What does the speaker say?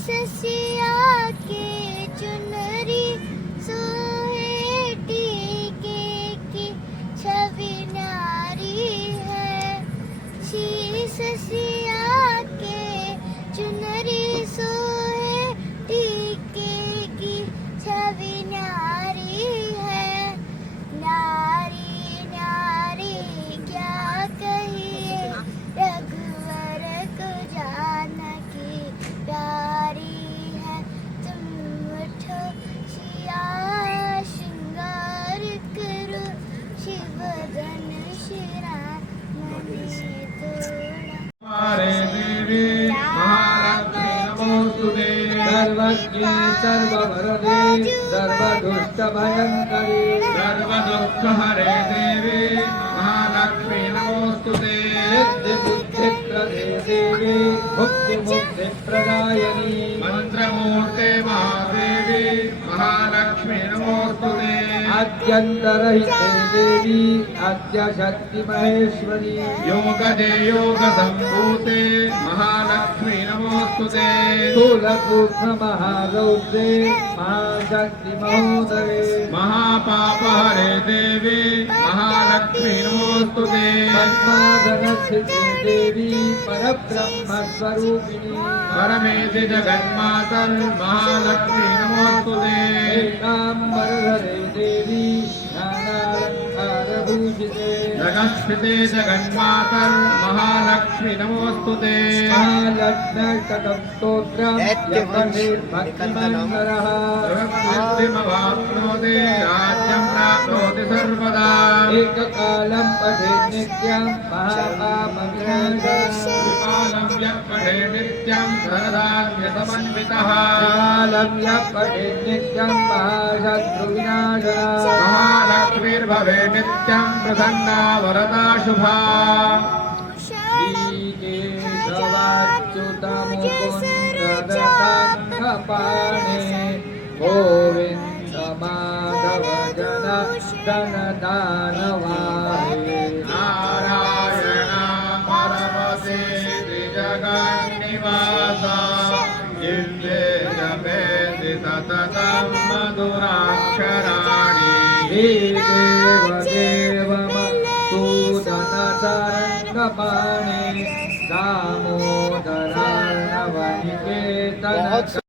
ससिया के चुनरी सोहे टीके की छवि न्यारी है। शीश ससिया के चुनरी सोहे टीके की छवि न्यारी है। नारी नारी क्या कहिए रघुवर को जानकी प्यारी है। तुम उठो सिया श्रृंगार करो शिवधन शिरोमणि तोड़ा। हरे देवी महालक्ष्मी नमोस्तुते सर्वज्ञे सर्ववरदे सर्वदुष्टभयङ्करे सर्वदुःखहरे देवी महालक्ष्मी नमोस्तुते सिद्धिबुद्धिप्रदे देवी मुक्तिमुक्तिप्रदायिनी मन्त्रमूर्ते महादेवी महालक्ष्मी नमोस्तुते अद्यन्तरहिते देवी आद्यशक्तिमहेश्वरी योगदे योगसम्भूते महालक्ष्मी नमोस्तुते स्थूलसूक्ष्ममहारौद्रे महाशक्तिमहोदरे महापापहरे देवी महालक्ष्मी नमोस्तुते पद्मासनस्थिते देवी परब्रह्मस्वरूपिणी परमेति जगन्मातर् महालक्ष्मी नमोस्तुते एकाम्बरधरे देवी ज्ञानालङ्कारभूषिते जगत्स्थिते जगन्मातर् महालक्ष्मी नमोस्तुते महालक्ष्म्यष्टकं स्तोत्रं यज्ञनिर्भक्तिमन्त्रः सिद्धिमवाप्नोति राज्यं प्राप्नोति सर्वदा एककालं पठेत् नित्यं महापापविनाशनं यः पठेत् नित्यं धनधान्यसमन्वितः कालं यः पठेत् नित्यं महाशत्रुविनाशनः महालक्ष्मीर्भवेत् नित्यं प्रसन्ना वरदा शुभा। श्रीकेशवाच्युतमुकुन्दपाणे गोविन्द माधव जन दानवाहे नारायण परमसे त्रिजगन्निवासा इन्दे जपेति सततं मधुराक्षराणि देवदेवमसूदनतरङ्गपाणे दामोदरार्णवनिकेतन